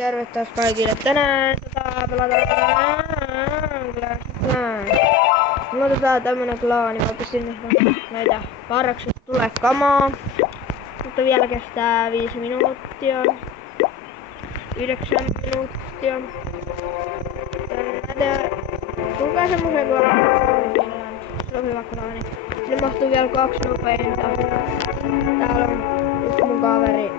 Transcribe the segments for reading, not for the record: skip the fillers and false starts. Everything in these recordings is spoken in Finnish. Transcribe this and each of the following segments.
Terve taas kaikille. Tänään pelataan Clash. Mulla otetaan tämmönen klaani. Mä pistin näitä vaaraksi tulee kamaa. Mutta vielä kestää 5 minuuttia. 9 minuuttia. Tulkaa semmosen klaani. Se on hyvä klaani. Sinne mahtuu vielä 2 nopeinta. Täällä on yksi mun kaveri.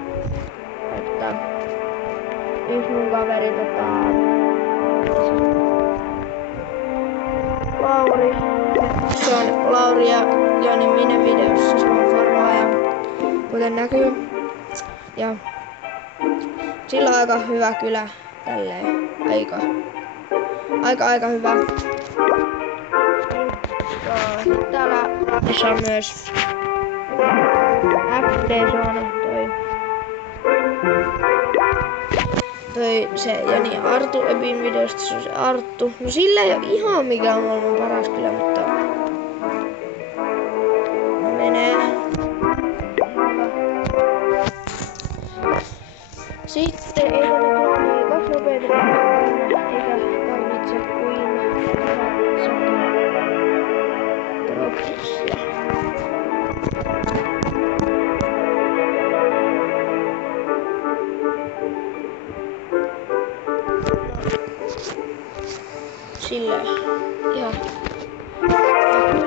Lauri. Se on Lauri ja Jani Mine videossa. Se on farmaaja, kuten näkyy. Ja sillä on aika hyvä kylä. Tälleen. Aika hyvä. Sitten täällä ratissa on myös FD-zona toi se Jani ja Arttu Epin videosta, se on se Arttu. No sillä ei oo ihan mikään maailman paras kyllä, mutta menee. Sitten ei tänne klaaniin 2 nopeita eikä tarvitse kuin dropsia. Silleen. Ihan.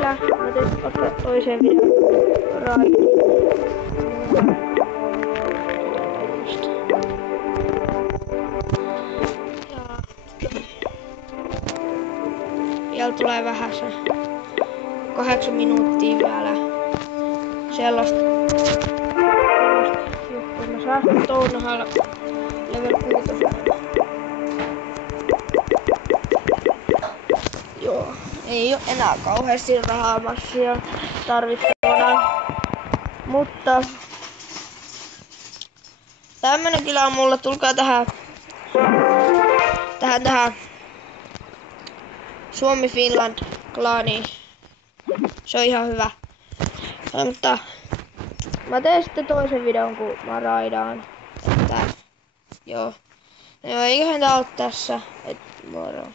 Ja kyllä, mä tein ottaa toiseen videoon. Vielä tulee vähän se 8 minuuttia vielä sellaista juttua. Mä saan Tounahalla level 6. Joo, ei oo enää kauheasti rahamassia tarvittavana. Mutta tämmönen kyllä on mulla. Tulkaa tähän Suomi Finland klaaniin. Se on ihan hyvä. Mutta mä teen sitten toisen videon kun mä raidaan. Että joo. No eiköhän tää oo tässä. Et moro.